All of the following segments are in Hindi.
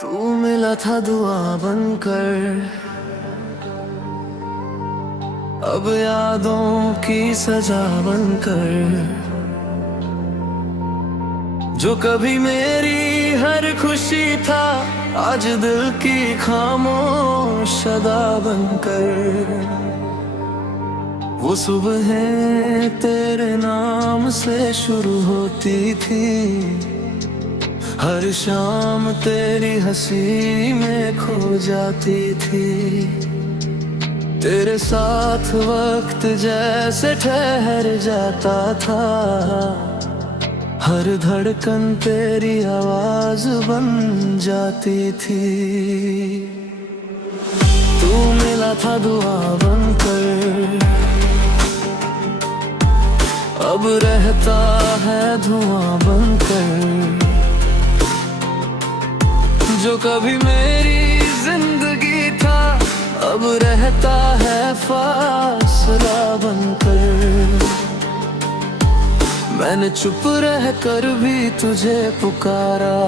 तू मिला था दुआ बनकर, अब यादों की सजा बनकर। जो कभी मेरी हर खुशी था, आज दिल की खामोश अदा बनकर। वो सुबहें तेरे नाम से शुरू होती थी, हर शाम तेरी हंसी में खो जाती थी। तेरे साथ वक्त जैसे ठहर जाता था, हर धड़कन तेरी आवाज बन जाती थी। तू मिला था दुआ बनकर, अब रहता है धुआं बनकर। जो कभी मेरी जिंदगी था, अब रहता है फासला बनकर। मैंने चुप रह कर भी तुझे पुकारा,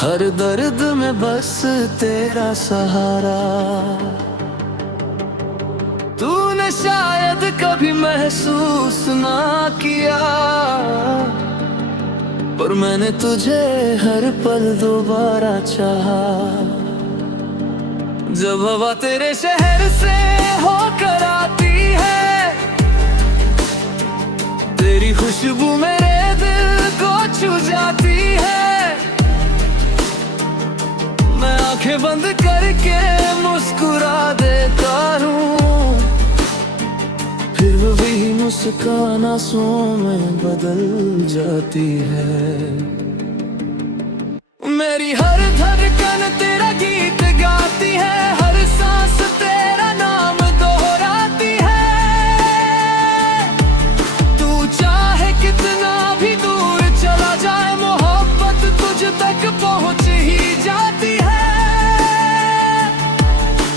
हर दर्द में बस तेरा सहारा। तूने शायद कभी महसूस ना किया, पर मैंने तुझे हर पल दोबारा चाहा। जब हवा तेरे शहर से होकर आती है, तेरी खुशबू मेरे दिल को छू जाती है। मैं आंखें बंद करके मुस्कुरा देता हूँ, फिर वही मुस्कान आंसुओं में बदल जाती है। मेरी हर धड़कन तेरा गीत गाती है, हर सांस तेरा नाम दोहराती है। तू चाहे कितना भी दूर चला जाए, मोहब्बत तुझ तक पहुंच ही जाती है।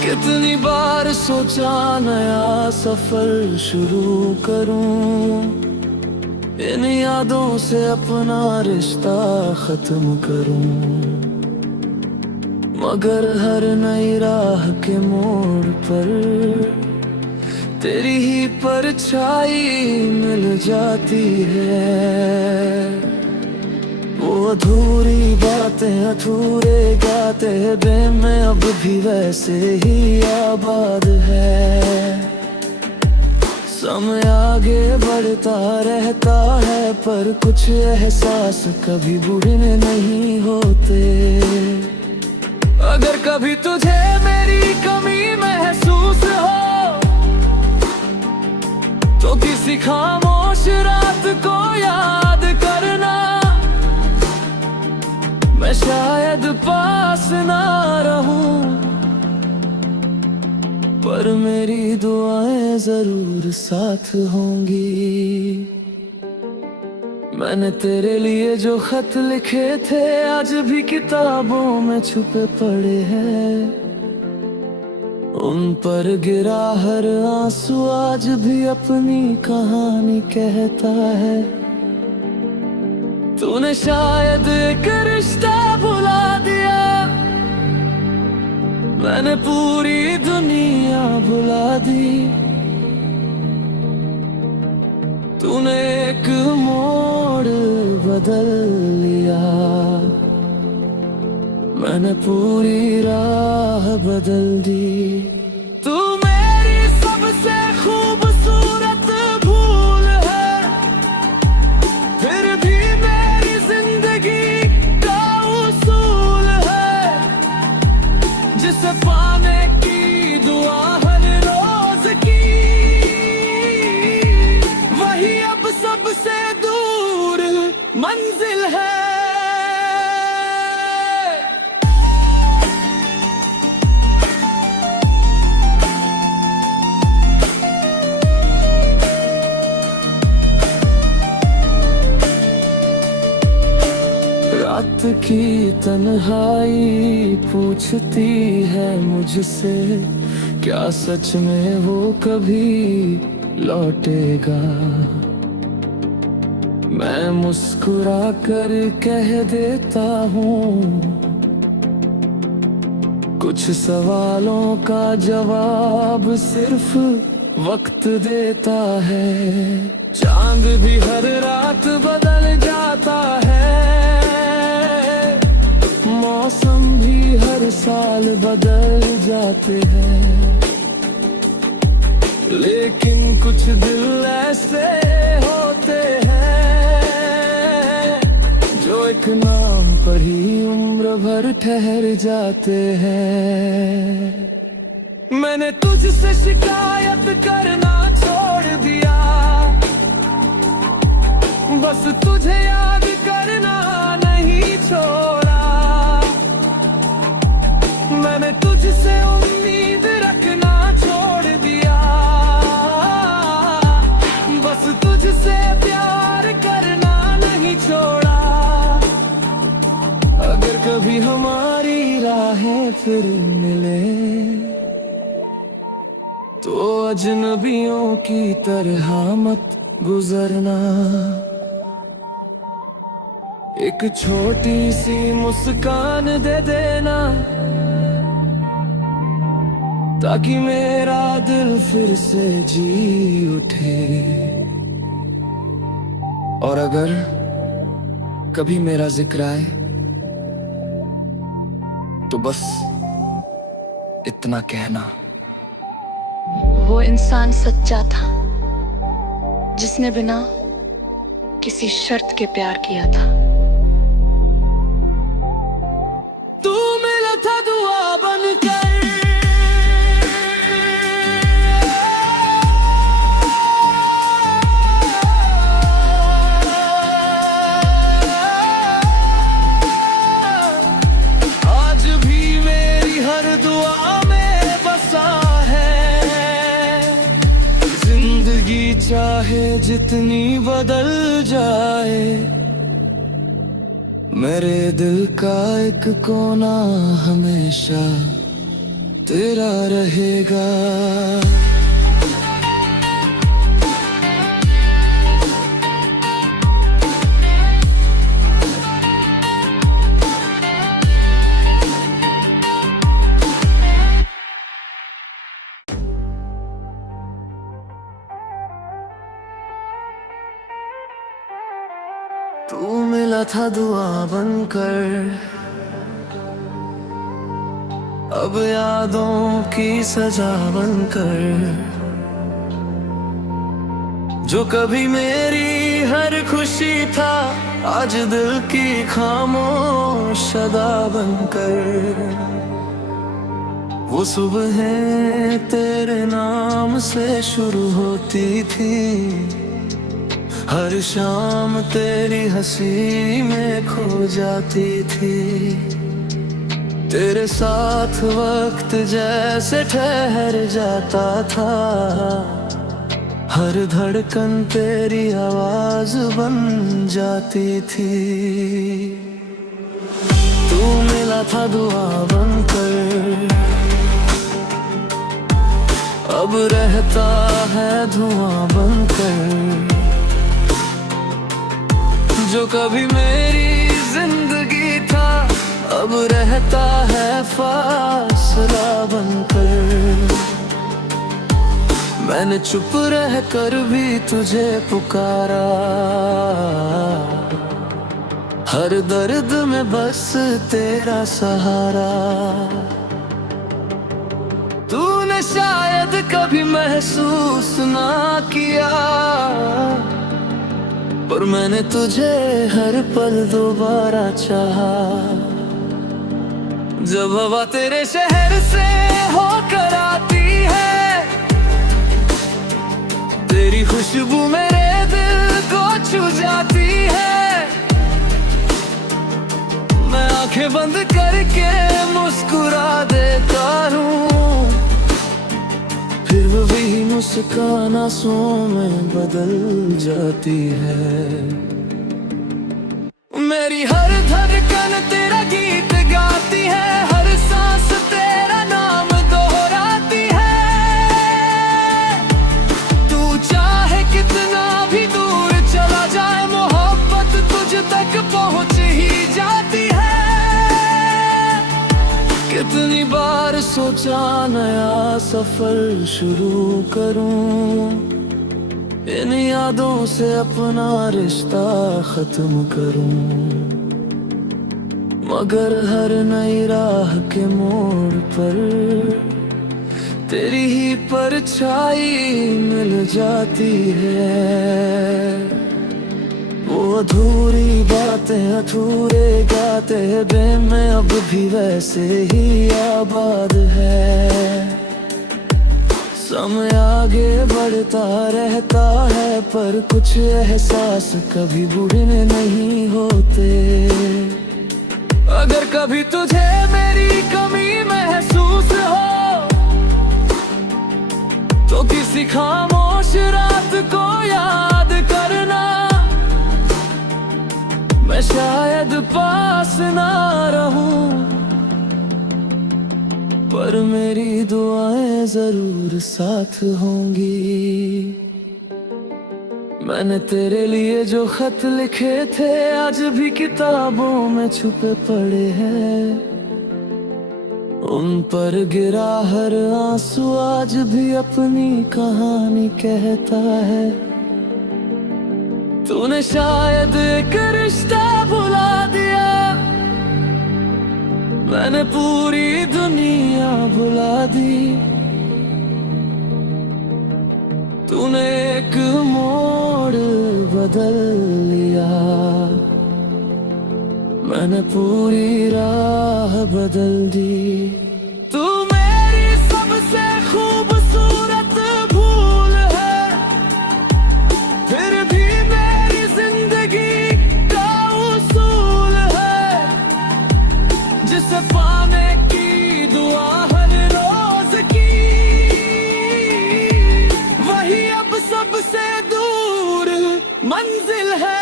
कितनी बार सोचा नया सफर शुरू करूं, इन यादों से अपना रिश्ता खत्म करूं। मगर हर नई राह के मोड़ पर तेरी ही परछाई मिल जाती है। वो अधूरी बातें अधूरे गाते दिल में अब भी वैसे ही आबाद है। समय आगे बढ़ता रहता है, पर कुछ एहसास कभी बुरे नहीं होते। अगर कभी तुझे मेरी कमी महसूस हो, तो किसी खामोश रात को याद करना। मैं शायद पास ना रहूं, पर मेरी दुआएं जरूर साथ होंगी। मैंने तेरे लिए जो खत लिखे थे, आज भी किताबों में छुपे पड़े हैं। उन पर गिरा हर आंसू आज भी अपनी कहानी कहता है। तूने शायद एक रिश्ता भुला दिया, मैंने पूरी दुनिया भुला दी। तूने एक मोड़ बदल लिया, मैंने पूरी राह बदल दी। तू मेरी सबसे खूबसूरत भूल है, फिर भी मेरी जिंदगी का उसूल है। जिसे पाने की दुआ हर रोज की, वही अब सबसे दूर मंजिल है। रात की तन्हाई पूछती है मुझसे, क्या सच में वो कभी लौटेगा। मैं मुस्कुरा कर कह देता हूँ, कुछ सवालों का जवाब सिर्फ वक्त देता है। चांद भी हर रात बदल जाता है, मौसम भी हर साल बदल जाते हैं, लेकिन कुछ दिल ऐसे होते हैं जो एक नाम पर ही उम्र भर ठहर जाते हैं। मैंने तुझसे शिकायत करना छोड़ दिया, बस तुझे याद करना नहीं छोड़ा। मैंने तुझसे उम्मीद रखना छोड़ दिया, बस तुझसे प्यार करना नहीं छोड़ा। अगर कभी हमारी राहें फिर मिले तो अजनबियों की तरह मत गुजरना। एक छोटी सी मुस्कान दे देना, ताकि मेरा दिल फिर से जी उठे। और अगर कभी मेरा जिक्र आए तो बस इतना कहना, वो इंसान सच्चा था जिसने बिना किसी शर्त के प्यार किया था। तू मिला था दुआ बनकर, आज भी मेरी हर दुआ में बसा है। जिंदगी चाहे जितनी बदल जाए, मेरे दिल का एक कोना हमेशा तेरा रहेगा। तू मिला था दुआ बनकर, अब यादों की सजा बनकर। जो कभी मेरी हर खुशी था, आज दिल की खामोश अदा बनकर। वो सुबहें तेरे नाम से शुरू होती थी, हर शाम तेरी हंसी में खो जाती थी। तेरे साथ वक्त जैसे ठहर जाता था, हर धड़कन तेरी आवाज बन जाती थी। तू मिला था दुआ बनकर, अब रहता है धुआं बनकर। जो कभी मेरी जिंदगी था, अब रहता है फासला बनकर। मैंने चुप रह कर भी तुझे पुकारा, हर दर्द में बस तेरा सहारा। तूने शायद कभी महसूस ना किया, पर मैंने तुझे हर पल दोबारा चाहा। जब हवा तेरे शहर से होकर आती है, तेरी खुशबू मेरे दिल को छू जाती है। मैं आंखें बंद करके मुस्कुरा देता हूँ, फिर वही मुस्कान आंसुओं में बदल जाती है। मेरी हर धड़कन तेरा गीत गाती है, हर सांस तेरा नाम दोहराती है। तू चाहे कितना भी दूर चला जाए, मोहब्बत नया सफर शुरू करूं, इन यादों से अपना रिश्ता खत्म करूं। मगर हर नई राह के मोड़ पर तेरी ही परछाई मिल जाती है। वो अधूरी बातें अधूरे गाते बे में अब भी वैसे ही आबाद है। समय आगे बढ़ता रहता है पर कुछ एहसास कभी बुरे नहीं होते। अगर कभी तुझे मेरी कमी महसूस हो तो किसी खामोश रात को याद करना। मैं शायद पास ना रहूं पर मेरी दुआएं जरूर साथ होंगी। मैंने तेरे लिए जो खत लिखे थे आज भी किताबों में छुपे पड़े हैं। उन पर गिरा हर आंसू आज भी अपनी कहानी कहता है। तूने शायद एक रिश्ता भुला दिया, मैंने पूरी दुनिया भुला दी। तूने एक मोड़ बदल लिया, मैंने पूरी राह बदल दी। तू मेरी सबसे खूबसूरत भूल है, फिर भी मेरी जिंदगी का उसूल है। जिसे पाने की दुआ हर रोज की, वही अब सबसे दूर मंजिल है।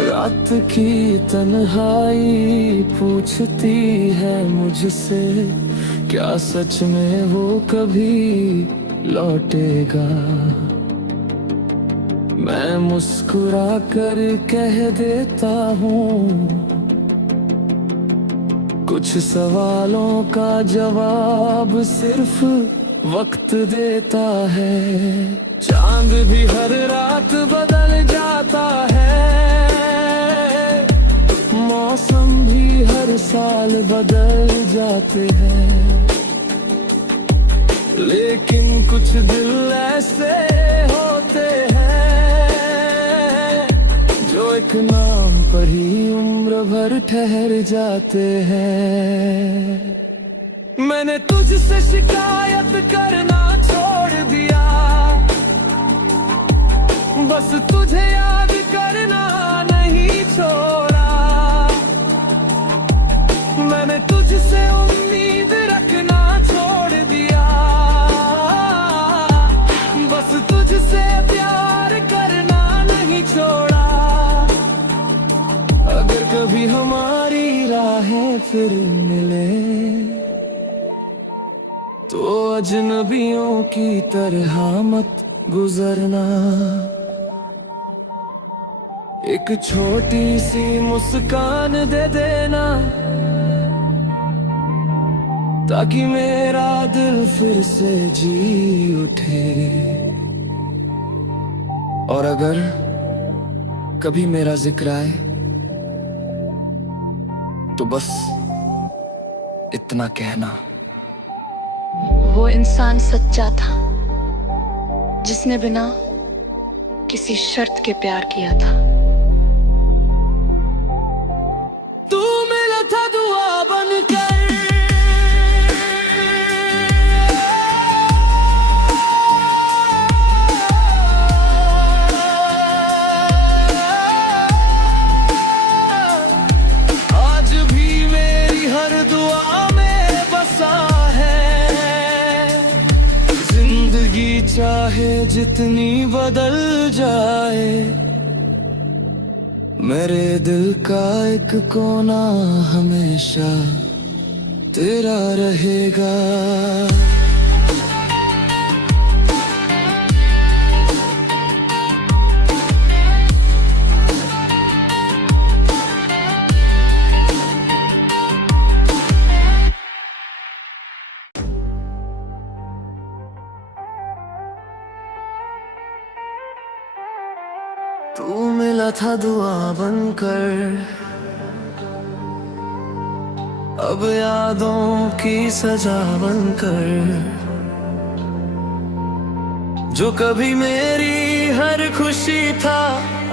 रात की तन्हाई पूछती है मुझसे, क्या सच में वो कभी लौटेगा। मैं मुस्कुरा कर कह देता हूँ, कुछ सवालों का जवाब सिर्फ वक्त देता है। चांद भी हर रात बदल जाता है, मौसम भी हर साल बदल जाते हैं। लेकिन कुछ दिल ऐसे होते हैं जो एक नाम पर ही उम्र भर ठहर जाते हैं। मैंने तुझसे शिकायत करना छोड़ दिया, बस तुझे याद करना नहीं छोड़ा। मैंने तुझसे उम्मीद रखना छोड़ दिया, बस तुझसे प्यार करना नहीं छोड़ा। अगर कभी हमारी राहें फिर मिले तो अजनबियों की तरह मत गुजरना। एक छोटी सी मुस्कान दे देना ताकि मेरा दिल फिर से जी उठे। और अगर कभी मेरा जिक्र आए तो बस इतना कहना, वो इंसान सच्चा था जिसने बिना किसी शर्त के प्यार किया था। तू मिला था दुआ बनकर, आज भी मेरी हर दुआ में बसा है। जिंदगी चाहे जितनी बदल जाए, मेरे दिल का एक कोना हमेशा तेरा रहेगा। तू मिला था दुआ बनकर, अब यादों की सजा बनकर। जो कभी मेरी हर खुशी था,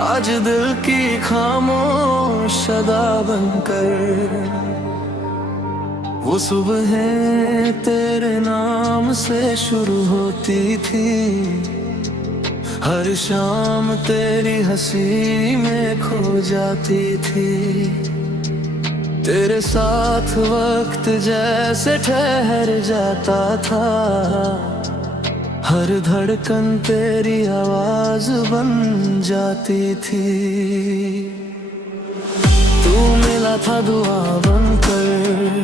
आज दिल की खामोश अदा बनकर। वो सुबहें तेरे नाम से शुरू होती थी, हर शाम तेरी हंसी में खो जाती थी। तेरे साथ वक्त जैसे ठहर जाता था, हर धड़कन तेरी आवाज बन जाती थी। तू मिला था दुआ बनकर,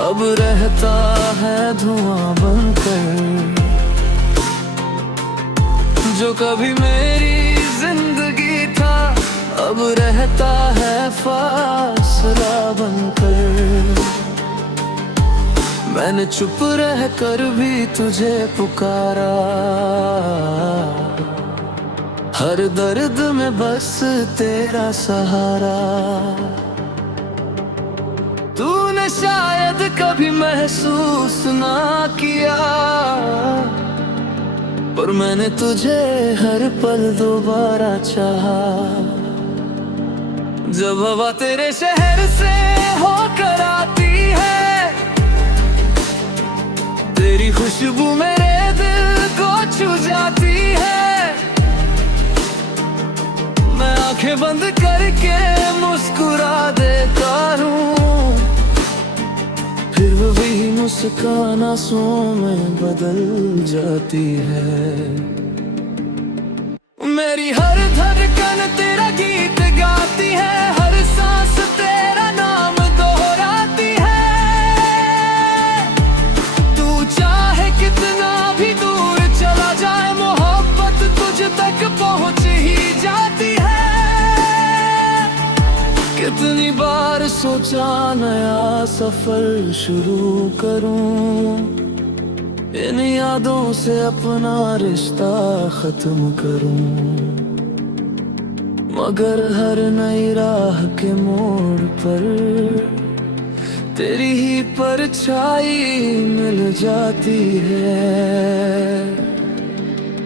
अब रहता है धुआं बनकर। जो कभी मेरी जिंदगी था, अब रहता है फासला बनकर। मैंने चुप रह कर भी तुझे पुकारा, हर दर्द में बस तेरा सहारा। तूने शायद कभी महसूस ना किया, पर मैंने तुझे हर पल दोबारा चाहा। जब हवा तेरे शहर से होकर आती है, तेरी खुशबू मेरे दिल को छू जाती है। मैं आंखें बंद करके मुस्कुरा देता हूँ, फिर वही मुस्कान आंसुओं में बदल जाती है। मेरी हर धड़कन तेरा गीत गाती है, हर सांस तेरा नाम दोहराती है। तू चाहे कितना भी दूर चला जाए, मोहब्बत तुझ तक पहुंच ही जाती है। कितनी बार सोचा नया सफर शुरू करूं, इन यादों से अपना रिश्ता खत्म करूं। मगर हर नई राह के मोड़ पर तेरी ही परछाई मिल जाती है।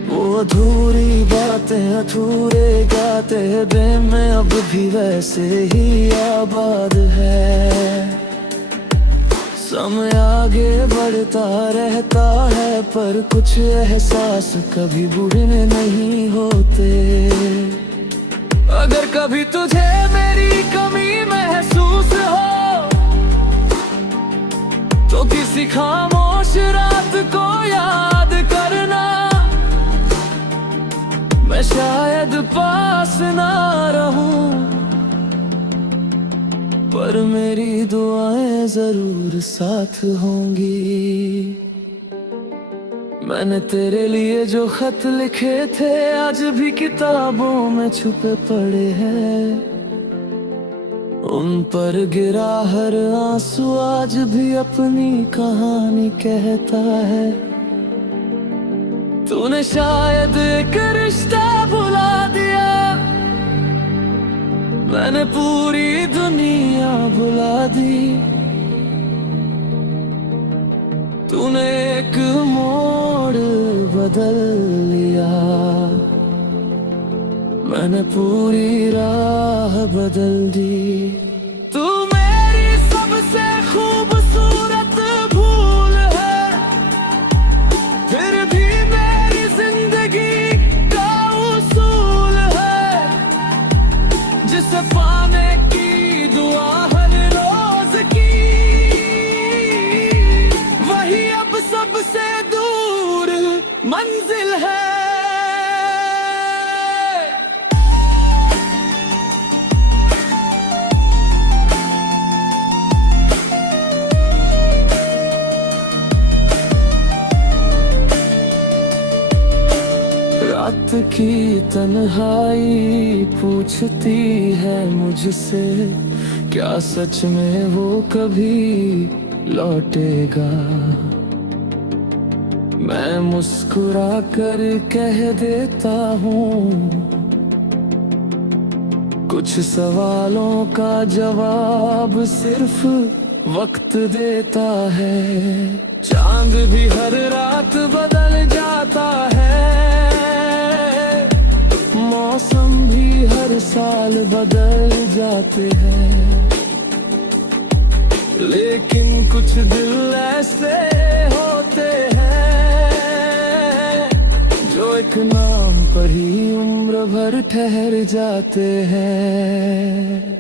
वो अधूरी बातें अधूरे गाते दिल में अब भी वैसे ही आबाद है। समय आगे बढ़ता रहता है, पर कुछ एहसास कभी बुरे नहीं होते। अगर कभी तुझे मेरी कमी महसूस हो, तो किसी खामोश रात को याद करना। मैं शायद पास ना रहूं, पर मेरी दुआएं जरूर साथ होंगी। मैंने तेरे लिए जो खत लिखे थे, आज भी किताबों में छुपे पड़े हैं। उन पर गिरा हर आंसू आज भी अपनी कहानी कहता है। तूने शायद एक रिश्ता भुला दिया, मैंने पूरी दुनिया भुला दी। तूने एक मोड़ बदल लिया, मैंने पूरी राह बदल दी। तू मेरी सबसे खूबसूरत भूल है, फिर भी मेरी जिंदगी का उसूल है। जिसे पाने की दुआ हर रोज की, वही अब सबसे दूर मंजिल है। रात की तन्हाई पूछती है मुझसे, क्या सच में वो कभी लौटेगा। मैं मुस्कुरा कर कह देता हूँ, कुछ सवालों का जवाब सिर्फ वक्त देता है। चांद भी हर रात बदल जाता है, मौसम भी हर साल बदल जाते हैं, लेकिन कुछ दिल ऐसे होते हैं जो एक नाम पर ही उम्र भर ठहर जाते हैं।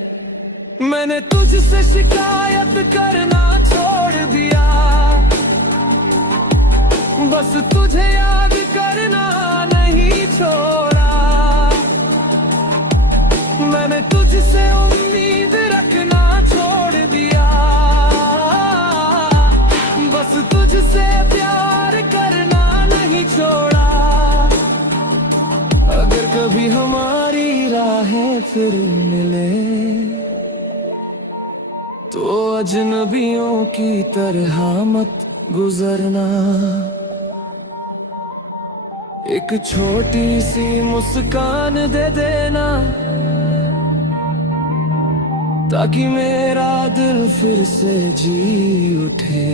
मैंने तुझसे शिकायत करना छोड़ दिया, बस तुझे याद करना नहीं छोड़ा। मैंने तुझसे उम्मीद रखना छोड़ दिया, बस तुझसे प्यार करना नहीं छोड़ा। अगर कभी हमारी राहें फिर मिले तो अजनबियों की तरह मत गुजरना। एक छोटी सी मुस्कान दे देना, ताकि मेरा दिल फिर से जी उठे।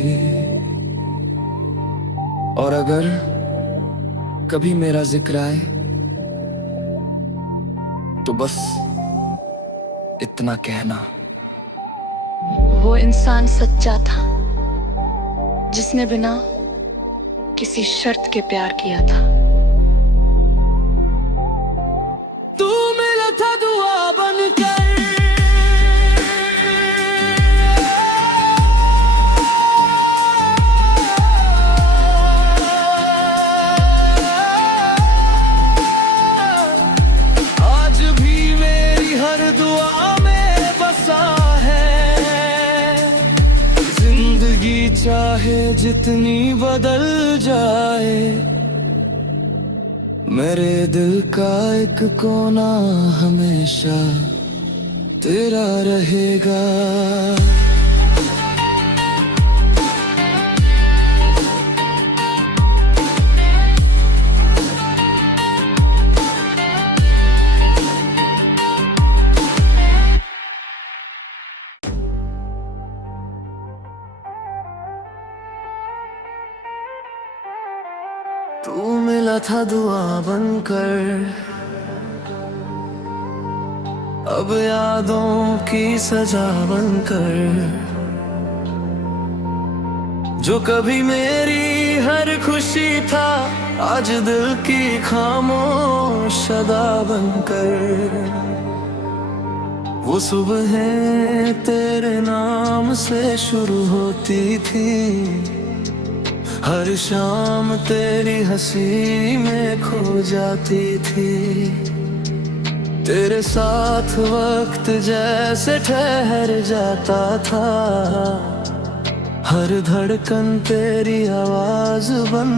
और अगर कभी मेरा जिक्र आए तो बस इतना कहना, वो इंसान सच्चा था जिसने बिना किसी शर्त के प्यार किया था। तू मिला था दुआ बनकर, आज भी मेरी हर दुआ में बसा है। जिंदगी चाहे जितनी बदल जाए, मेरे दिल का एक कोना हमेशा तेरा रहेगा। तू मिला था दुआ बनकर, अब यादों की सजा बनकर। जो कभी मेरी हर खुशी था, आज दिल की खामोश अदा बनकर। वो सुबहें तेरे नाम से शुरू होती थी, हर शाम तेरी हंसी में खो जाती थी। तेरे साथ वक्त जैसे ठहर जाता था, हर धड़कन तेरी आवाज बन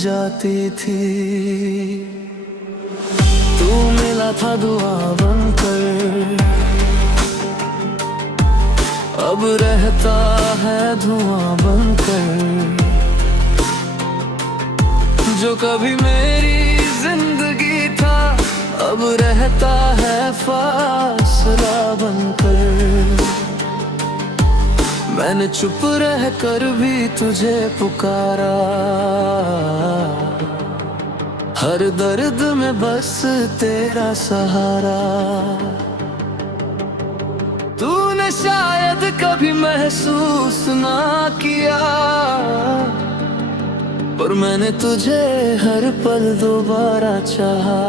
जाती थी। तू मिला था दुआ बनकर, अब रहता है धुआं बनकर। जो कभी मेरी जिंदगी था, अब रहता है फासला बनकर। मैंने चुप रह कर भी तुझे पुकारा, हर दर्द में बस तेरा सहारा। तूने शायद कभी महसूस ना किया, पर मैंने तुझे हर पल दोबारा चाहा।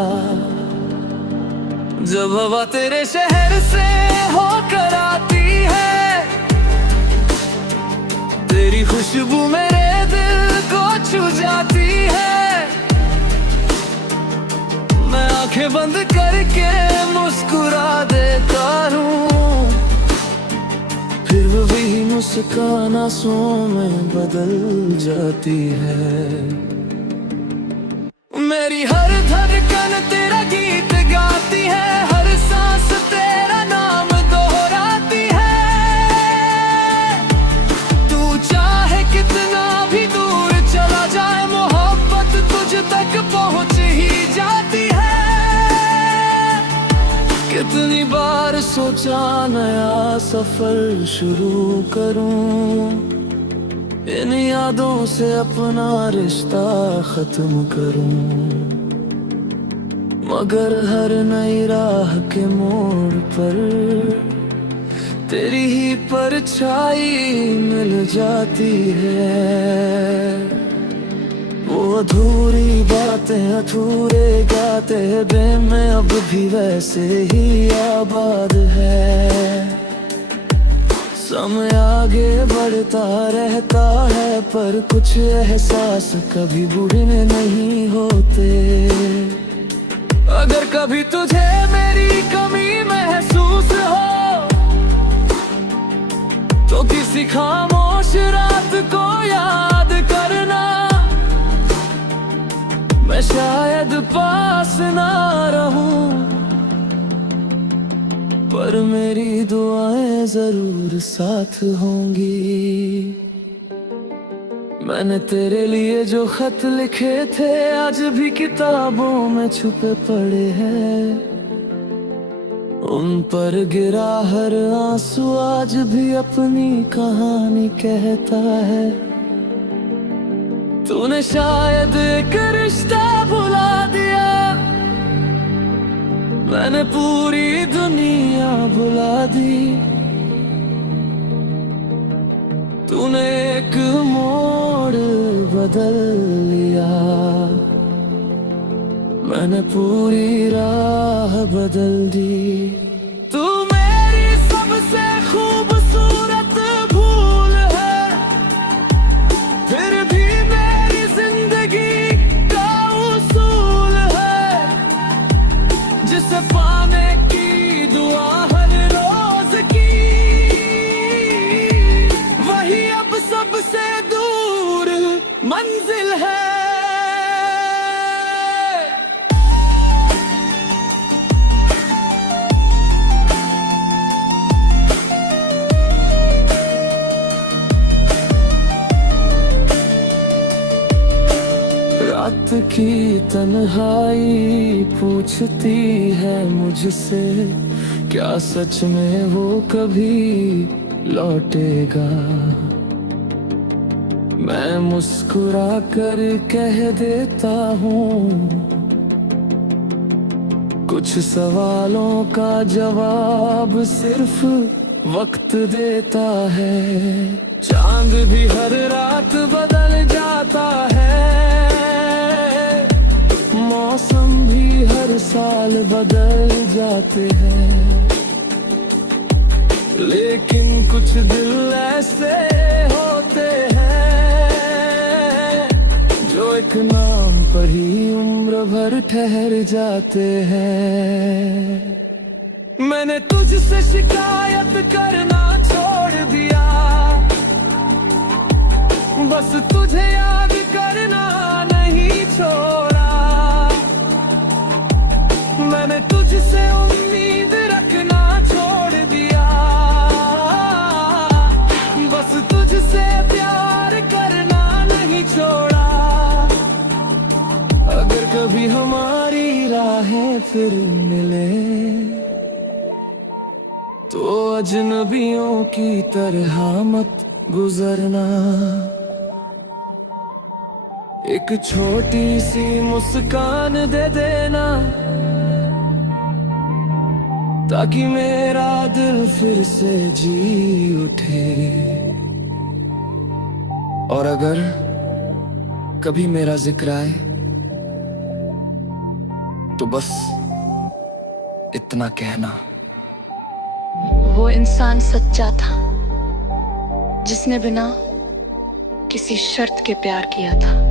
जब हवा तेरे शहर से होकर आती है, तेरी खुशबू मेरे दिल को छू जाती है। मैं आंखें बंद करके मुस्कुरा देता हूँ, फिर वही मुस्कान आंसुओं में बदल जाती है। मेरी हर धड़कन तेरा गीत गाती है, हर सांस तेरा नाम दोहराती है। तू चाहे कितना भी दूर चला जाए, मोहब्बत सोचा नया सफर शुरू करूं, इन यादों से अपना रिश्ता खत्म करूं। मगर हर नई राह के मोड़ पर तेरी ही परछाई मिल जाती है। वो अधूरी बातें अधूरे गाते बे में अब भी वैसे ही आबाद है। समय आगे बढ़ता रहता है पर कुछ एहसास कभी बूढ़े नहीं होते। अगर कभी तुझे मेरी कमी महसूस हो तो किसी खामोश रात को याद करना। मैं शायद पास ना रहूं पर मेरी दुआएं जरूर साथ होंगी। मैंने तेरे लिए जो खत लिखे थे आज भी किताबों में छुपे पड़े हैं। उन पर गिरा हर आंसू आज भी अपनी कहानी कहता है। तूने शायद एक रिश्ता भुला दिया, मैंने पूरी दुनिया भुला दी। तूने एक मोड़ बदल लिया, मैंने पूरी राह बदल दी। तू मेरी सबसे खूबसूरत भूल है, फिर भी मेरी जिंदगी का उसूल है। जिसे पाने की दुआ हर रोज की, वही अब सबसे दूर मंजिल है। रात की तन्हाई पूछती है मुझसे, क्या सच में वो कभी लौटेगा। मैं मुस्कुरा कर कह देता हूँ, कुछ सवालों का जवाब सिर्फ वक्त देता है। चांद भी हर रात बदल जाता है, मौसम भी हर साल बदल जाते हैं। लेकिन कुछ दिल ऐसे होते हैं जो एक नाम पर ही उम्र भर ठहर जाते हैं। मैंने तुझसे शिकायत करना छोड़ दिया, बस तुझे याद करना नहीं छोड़ा। मैंने तुझसे उम्मीद रखना छोड़ दिया, बस तुझसे प्यार करना नहीं छोड़ा। अगर कभी हमारी राहें फिर मिले तो अजनबियों की तरह मत गुजरना। एक छोटी सी मुस्कान दे देना ताकि मेरा दिल फिर से जी उठे। और अगर कभी मेरा जिक्र आए तो बस इतना कहना। वो इंसान सच्चा था जिसने बिना किसी शर्त के प्यार किया था।